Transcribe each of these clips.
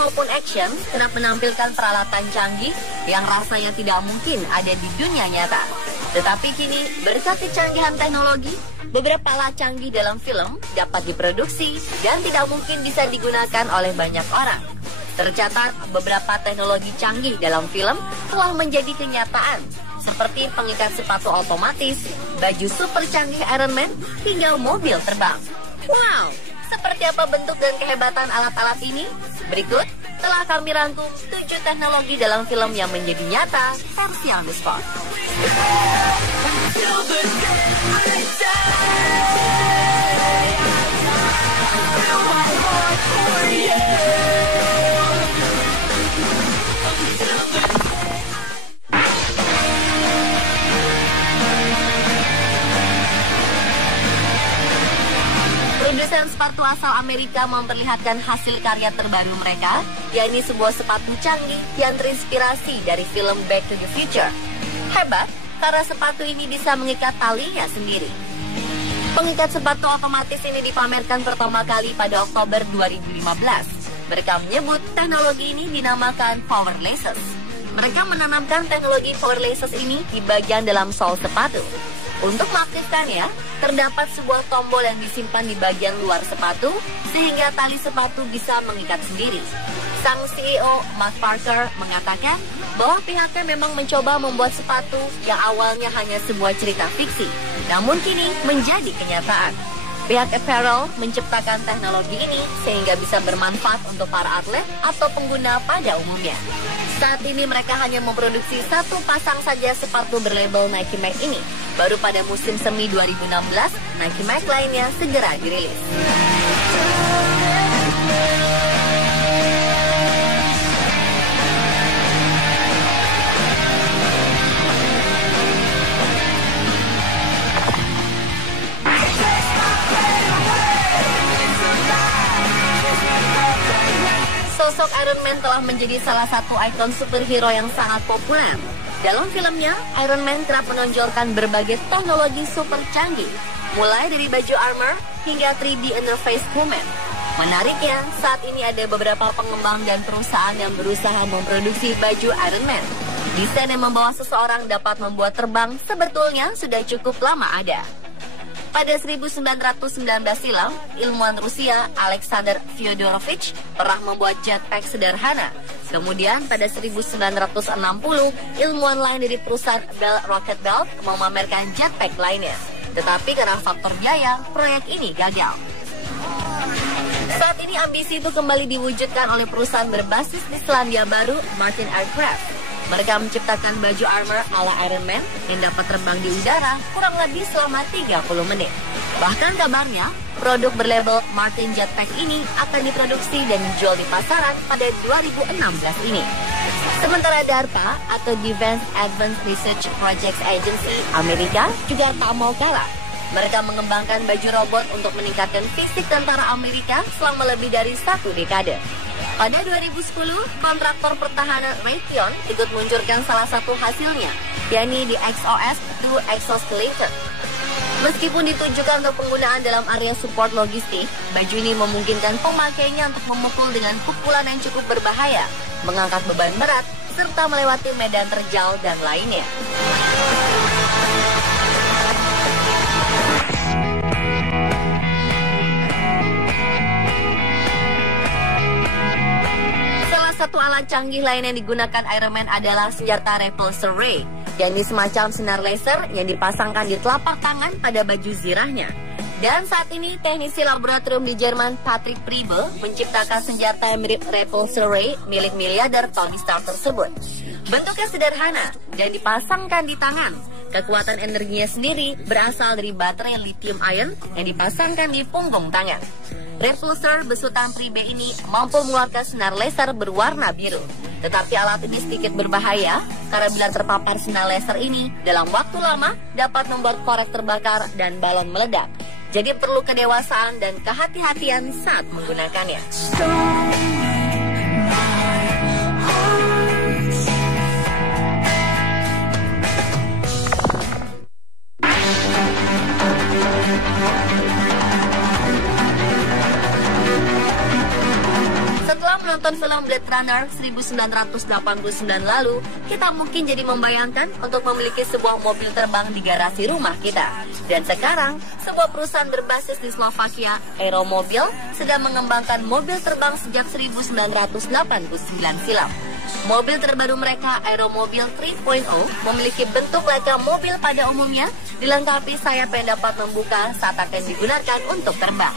maupun action kerap menampilkan peralatan canggih yang rasanya tidak mungkin ada di dunia nyata. Tetapi kini, berkat kecanggihan teknologi, beberapa alat canggih dalam film dapat diproduksi dan tidak mungkin bisa digunakan oleh banyak orang. Tercatat, beberapa teknologi canggih dalam film telah menjadi kenyataan, seperti pengikat sepatu otomatis, baju super canggih Iron Man, hingga mobil terbang. Wow! Seperti apa bentuk dan kehebatan alat-alat ini? Berikut telah kami rangkum 7 teknologi dalam film yang menjadi nyata versi on the spot. Produsen sepatu asal Amerika memperlihatkan hasil karya terbaru mereka, yakni sebuah sepatu canggih yang terinspirasi dari film Back to the Future. Hebat, karena sepatu ini bisa mengikat talinya sendiri. Pengikat sepatu otomatis ini dipamerkan pertama kali pada Oktober 2015. Mereka menyebut teknologi ini dinamakan Power Laces. Mereka menanamkan teknologi Power Laces ini di bagian dalam sol sepatu. Untuk mengaktifkannya, terdapat sebuah tombol yang disimpan di bagian luar sepatu, sehingga tali sepatu bisa mengikat sendiri. Sang CEO, Mark Parker, mengatakan bahwa pihaknya memang mencoba membuat sepatu yang awalnya hanya sebuah cerita fiksi, namun kini menjadi kenyataan. Pihak apparel menciptakan teknologi ini sehingga bisa bermanfaat untuk para atlet atau pengguna pada umumnya. Saat ini mereka hanya memproduksi satu pasang saja sepatu berlabel Nike Max ini. Baru pada musim semi 2016, Nike Max lainnya segera dirilis. Sosok Iron Man telah menjadi salah satu ikon superhero yang sangat populer. Dalam filmnya, Iron Man kerap menonjolkan berbagai teknologi super canggih, mulai dari baju armor hingga 3D interface human. Menariknya, saat ini ada beberapa pengembang dan perusahaan yang berusaha memproduksi baju Iron Man. Desain yang membawa seseorang dapat membuat terbang sebetulnya sudah cukup lama ada. Pada 1919 silam, ilmuwan Rusia Alexander Fyodorovich pernah membuat jetpack sederhana. Kemudian pada 1960, ilmuwan lain dari perusahaan Bell Rocket Belt memamerkan jetpack lainnya. Tetapi karena faktor biaya, proyek ini gagal. Saat ini ambisi itu kembali diwujudkan oleh perusahaan berbasis di Selandia Baru, Martin Aircraft. Mereka menciptakan baju armor ala Iron Man yang dapat terbang di udara kurang lebih selama 30 menit. Bahkan kabarnya, produk berlabel Martin Jetpack ini akan diproduksi dan dijual di pasaran pada 2016 ini. Sementara DARPA atau Defense Advanced Research Projects Agency Amerika juga tak mau kalah. Mereka mengembangkan baju robot untuk meningkatkan fisik tentara Amerika selama lebih dari 1 dekade. Pada 2010, kontraktor pertahanan Raytheon ikut meluncurkan salah satu hasilnya, yakni di XOS-2 Exoskeleton. Meskipun ditujukan untuk penggunaan dalam area support logistik, baju ini memungkinkan pemakainya untuk memukul dengan pukulan yang cukup berbahaya, mengangkat beban berat, serta melewati medan terjal dan lainnya. Satu alat canggih lain yang digunakan Iron Man adalah senjata repulsor ray, yakni semacam sinar laser yang dipasangkan di telapak tangan pada baju zirahnya. Dan saat ini teknisi laboratorium di Jerman Patrick Priebe menciptakan senjata yang mirip repulsor ray milik miliarder Tony Stark tersebut. Bentuknya sederhana dan dipasangkan di tangan. Kekuatan energinya sendiri berasal dari baterai lithium ion yang dipasangkan di punggung tangan. Repulsor besutan Priebe ini mampu mengeluarkan sinar laser berwarna biru. Tetapi alat ini sedikit berbahaya karena bila terpapar sinar laser ini dalam waktu lama dapat membuat korek terbakar dan balon meledak. Jadi perlu kedewasaan dan kehati-hatian saat menggunakannya. Setelah menonton Menonton film Blade Runner 1989 lalu, kita mungkin jadi membayangkan untuk memiliki sebuah mobil terbang di garasi rumah kita. Dan sekarang, sebuah perusahaan berbasis di Slovakia, Aeromobil, sedang mengembangkan mobil terbang sejak 1989 silam. Mobil terbaru mereka, Aeromobil 3.0, memiliki bentuk layaknya mobil pada umumnya, dilengkapi sayap yang dapat membuka saat akan digunakan untuk terbang.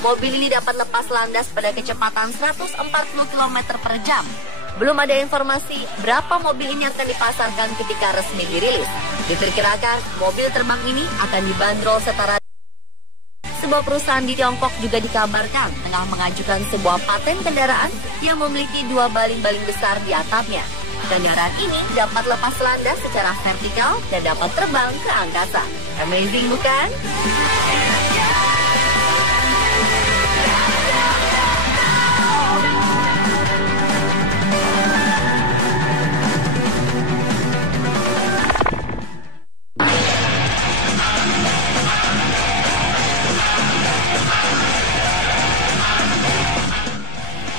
Mobil ini dapat lepas landas pada kecepatan 140 km per jam. Belum ada informasi berapa mobil ini akan dipasarkan ketika resmi dirilis. Diperkirakan mobil terbang ini akan dibanderol setara. Sebuah perusahaan di Tiongkok juga dikabarkan tengah mengajukan sebuah paten kendaraan yang memiliki 2 baling-baling besar di atapnya. Kendaraan ini dapat lepas landas secara vertikal dan dapat terbang ke angkasa. Amazing bukan?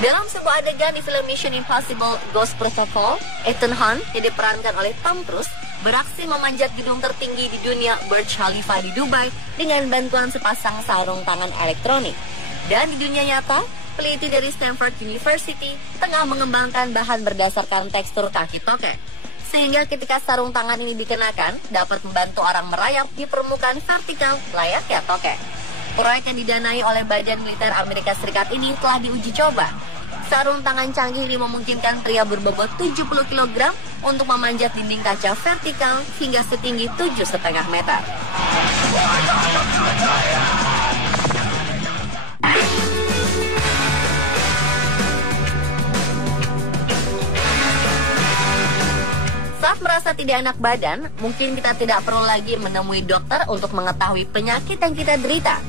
Dalam sebuah adegan di film Mission Impossible Ghost Protocol, Ethan Hunt yang diperankan oleh Tom Cruise beraksi memanjat gedung tertinggi di dunia Burj Khalifa di Dubai dengan bantuan sepasang sarung tangan elektronik. Dan di dunia nyata, peneliti dari Stanford University tengah mengembangkan bahan berdasarkan tekstur kaki tokek. Sehingga ketika sarung tangan ini dikenakan, dapat membantu orang merayap di permukaan vertikal layaknya tokek. Proyek yang didanai oleh Badan Militer Amerika Serikat ini telah diuji coba. Sarung tangan canggih ini memungkinkan pria berbobot 70 kg untuk memanjat dinding kaca vertikal hingga setinggi 7,5 meter. Saat merasa tidak enak badan, mungkin kita tidak perlu lagi menemui dokter untuk mengetahui penyakit yang kita derita.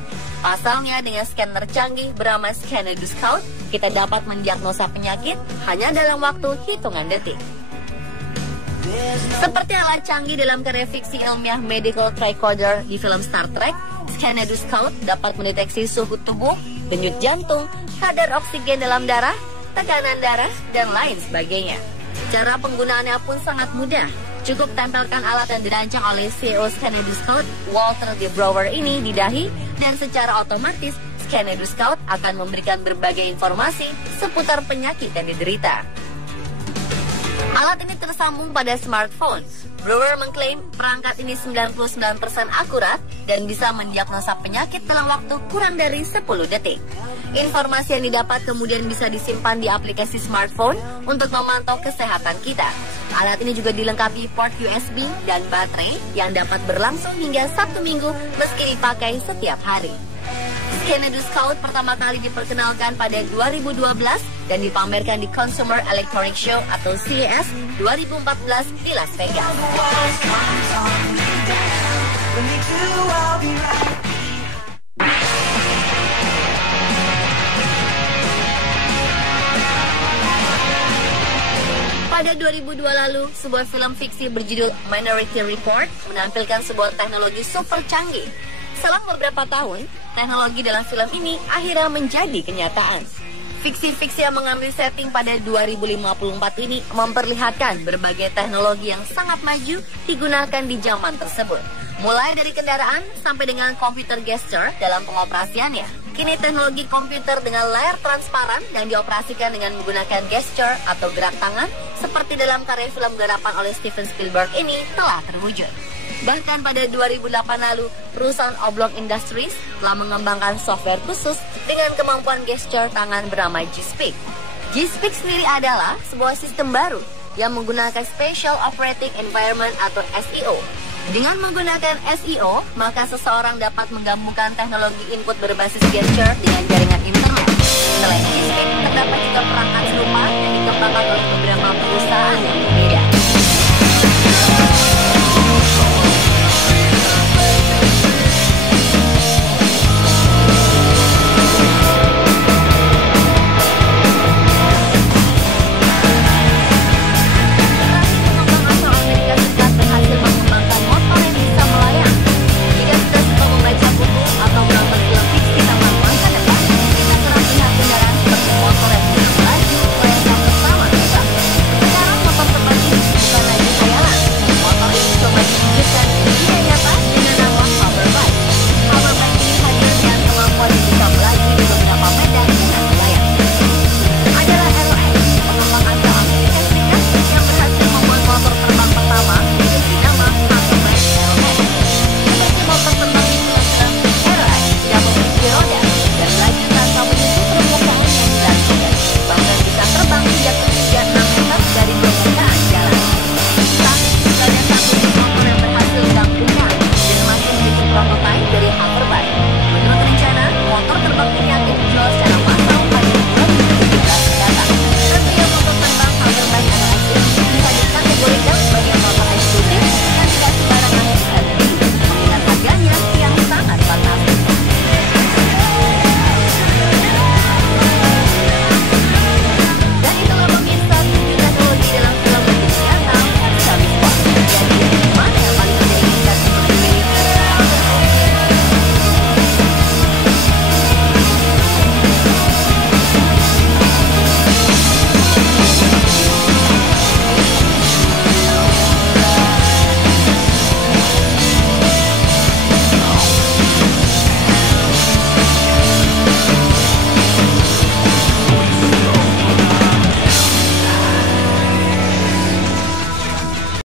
Pasalnya dengan scanner canggih bernama Scanner Scout, kita dapat mendiagnosa penyakit hanya dalam waktu hitungan detik. Seperti alat canggih dalam karya fiksi ilmiah Medical Tricorder di film Star Trek, Scanner Scout dapat mendeteksi suhu tubuh, denyut jantung, kadar oksigen dalam darah, tekanan darah, dan lain sebagainya. Cara penggunaannya pun sangat mudah. Cukup tempelkan alat yang dirancang oleh CEO Scanner Scout, Walter D. Brower ini di dahi, dan secara otomatis Scanner Scout akan memberikan berbagai informasi seputar penyakit yang diderita. Alat ini tersambung pada smartphone. Brower mengklaim perangkat ini 99% akurat dan bisa mendiagnosa penyakit dalam waktu kurang dari 10 detik. Informasi yang didapat kemudian bisa disimpan di aplikasi smartphone untuk memantau kesehatan kita. Alat ini juga dilengkapi port USB dan baterai yang dapat berlangsung hingga 1 minggu meski dipakai setiap hari. Scanner Scout pertama kali diperkenalkan pada 2012 dan dipamerkan di Consumer Electronics Show atau CES 2014 di Las Vegas. Pada 2002 lalu, sebuah film fiksi berjudul Minority Report menampilkan sebuah teknologi super canggih. Selang beberapa tahun, teknologi dalam film ini akhirnya menjadi kenyataan. Fiksi-fiksi yang mengambil setting pada 2054 ini memperlihatkan berbagai teknologi yang sangat maju digunakan di zaman tersebut. Mulai dari kendaraan sampai dengan komputer gesture dalam pengoperasiannya. Kini teknologi komputer dengan layar transparan yang dioperasikan dengan menggunakan gesture atau gerak tangan seperti dalam karya film garapan oleh Steven Spielberg ini telah terwujud. Bahkan pada 2008 lalu, perusahaan Oblong Industries telah mengembangkan software khusus dengan kemampuan gesture tangan bernama G-Speak. G-Speak sendiri adalah sebuah sistem baru yang menggunakan Special Operating Environment atau SEO. Dengan menggunakan SEO, maka seseorang dapat menggabungkan teknologi input berbasis gesture dengan jaringan internet. Selain G-Speak, terdapat juga perangkat serupa yang dikembangkan oleh beberapa perusahaan